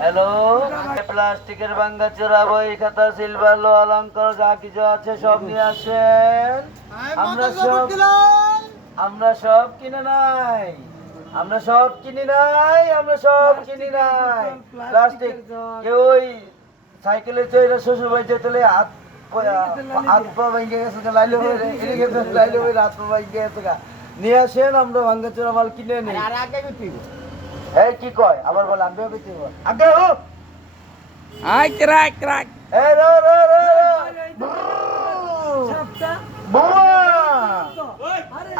Hello, প্লাস্টিকের ভাঙ্গাচোরা বই খাতা সিলভার লো অলংকার যা কিছু আছে সব নিয়ে আসেন। আমরা সব কিনে নাই, আমরা সব কিনি নাই প্লাস্টিক। কেউ ওই সাইকেলে চড়ে শ্বশুর বাড়ি যেতে হাত পা ভেঙে গেছে, লাইলে হাত পা ভেঙে গেছে। নিয়ে আসেন, আমরা ভাঙ্গাচোরা মাল কিনে নিই। এই কি কয় আবার বল, আগে আগে আই ক্রাক ক্রাক এই রে রে রে বুয়া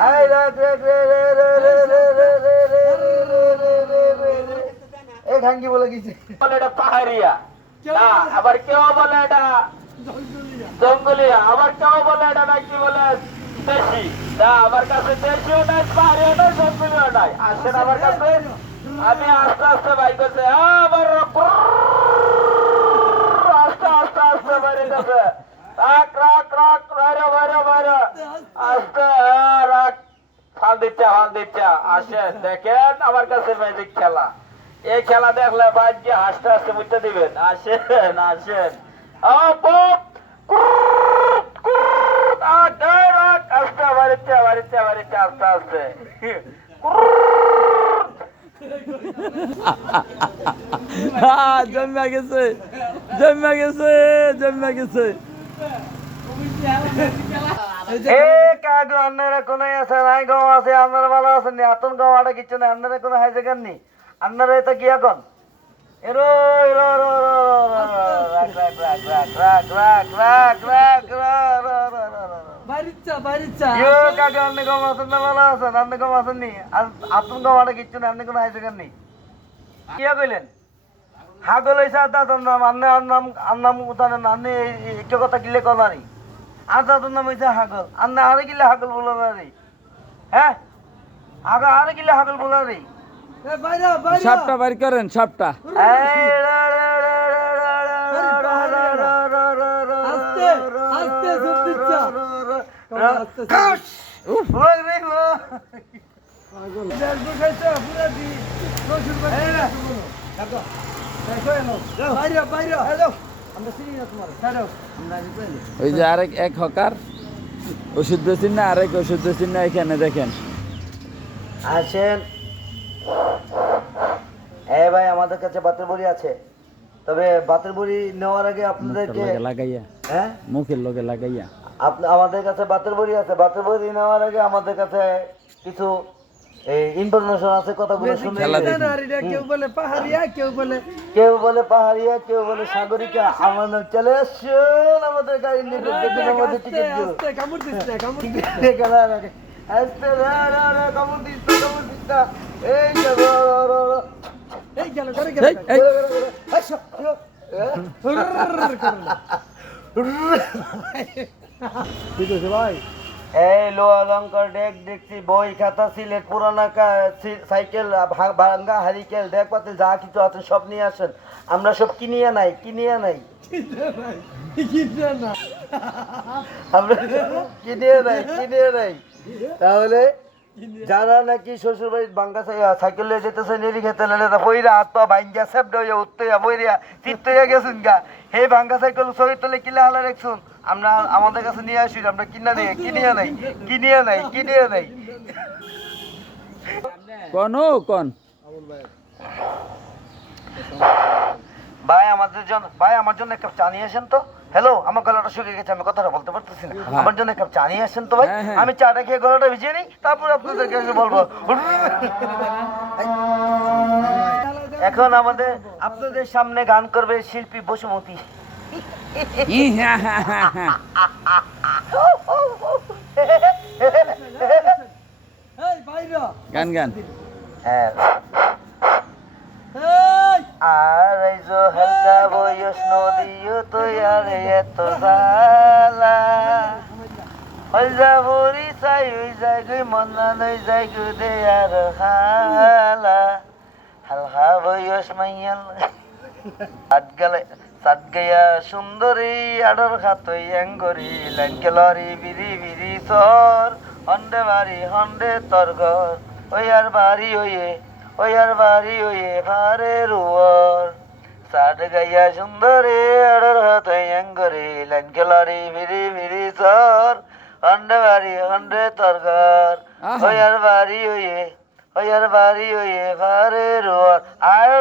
আই রাখ রাখ রে রে রে রে রে রে রে রে। এই খাঙ্গি বলে গেছে, বলে এটা পাহাড়িয়া না, আবার কেউ বলে এটা জঙ্গলিয়া, আবার কেউ বলে এটা নাকি বলে দেশি না। আমার কাছে দেশিও নাই, পাহাড়িও নাই, জঙ্গলিও নাই। আসেন আমার কাছে, আমি আস্তে আস্তে বাইক আছে, আবার আস্তে আস্তে আস্তে বাইরে যাবে। রাখ রাখ রাখ বাইরে বাইরে বাইরে আস্তে রাখ। ফাল দিচ্ছে আসেন, দেখেন আমার কাছে ম্যাজিক খেলা। এই খেলা দেখলে বাইক গিয়ে হাসতে হাসতে বুঝতে দিবেন। আসেন আসেন আস্তে বাড়িতে বাড়িতে বাড়িতে আস্তে আস্তে জন্মা গেছে জন্মা গেছে জন্মা গেছে। আপনারা কোন আছে নাই গাঁও আছে, আপনারা ভালো আছেন নি? আতন গাঁও আটা কিছু নাই, আপনারা কোনো হাই জায়গার নি। আপনারা এটা কি এখন এরো এরো রাখ রাখ রাখ রাখ রাখ রাখ রাখ রাখ বাড়িচ্ছা বাড়িচ্ছা কাকা আপনি কম আছেন না? ভালো আছেন? আপনি কম আছেন নি? আতন গাঁও আটা কিচ্ছু নাই, আপনি কোনো হাই জায়গার নি। কি কইলেন? হাগল হয়েছে আদাতন নাম, আন্নাম উদানের নাম একটু কথা কিলে কনারি। আদাতন নাম হয়েছে হাগল, আন্না আরে কিলে হাগল বলারি। হ্যাঁ আগা আরে কিলে হাগল বলারি। সাপটা বাড়ি করেন সাপটা। ওই যে আরেক এক হকার ওষুধ বেচিন না, আরেক ওষুধ বেচিন না, এখানে দেখেন। আসেন ভাই, আমাদের কাছে বাতের বড়ি আছে, তবে বাতের বড়ি নেওয়ার আগে আপনাদেরকে লাগাইয়া, হ্যাঁ মুখের লগে লাগাইয়া, আমাদের কাছে বাতের বড়ি আছে। বাতের বড়ি নেওয়ার আগে আমাদের কাছে কিছু ইনফরমেশন আছে, কথাগুলো শুনে। কেউ বলে পাহাড়িয়া, কেউ বলে সাগরিকা। আমার নাম চলে আসুন আমাদের গাড়ি নিয়ে, দেখুন আমাদের টিকিট গুলো। কামড় দিস না, কামড় দিস না। এই গেল করে গেল। ভাই এই লো অলঙ্কার ডেক দেখছি, বই খাতা সিলেট পুরানা সাইকেল ভাঙ্গা হারিকেল ডেক পাতিল যা কিছু আছে সব নিয়ে আসেন। আমরা সব কিনিয়ে নাই আমরা কিনিয়ে নাই। তাহলে যারা নাকি শ্বশুর বাড়ির ভাঙ্গা সাইকেল নিয়ে যেতেছে নেরি খেতে নেলে বইরা হাত পা ভাঙ্গা সেপড হইয়া উঠতে বইরা চিত্ত হইয়া গেছেন গা। হে ভাঙ্গা সাইকেল শরীর তলে কিলে হালা রাখছুন, আমরা আমাদের কাছে নিয়ে আসি, আমরা কিনিয়ে নাই। কোন ভাই আমার জন্য এক কাপ চা নিয়ে আসেন তো। হ্যালো, আমার গলাটা শুকিয়ে গেছে, আমি কথাটা বলতে পারতেছি না। আমার জন্য এক কাপ চা নিয়ে আসেন তো ভাই। আমি চাটা খেয়ে গলাটা ভিজিয়ে নিই, তারপর আপনাদেরকে বলবো। এখন আপনাদের সামনে গান করবে শিল্পী বসুমতী। গান গান। হ্যাঁ, আর এই যে হালকা বয়স নদীও তো আর এত জালা হই যাবরি চাই হই যায় গই মনা নই যায় গো দে আর হালা হালকা বয়স মাইয়াল সাত গয়া সুন্দরী আডর খাতই এঙ্গরি ল্যাঙ্কেলরি বিরি বিরি সর হন্ডে বাড়ি হন্ডে তরগর ওই আর বাড়ি ওয়ার বাড়ি ওয়ে ফারে রুয়ার সাড গাইয়া সুন্দরে আড়ার হাতে অঙ্গরে লাইন খেলারি ফিরি ফিরি সর হন্ডে বাড়ি হন্ডে তরকার আহা। ওয়ার বাড়ি ওয়ে ফারে রুয়ার আর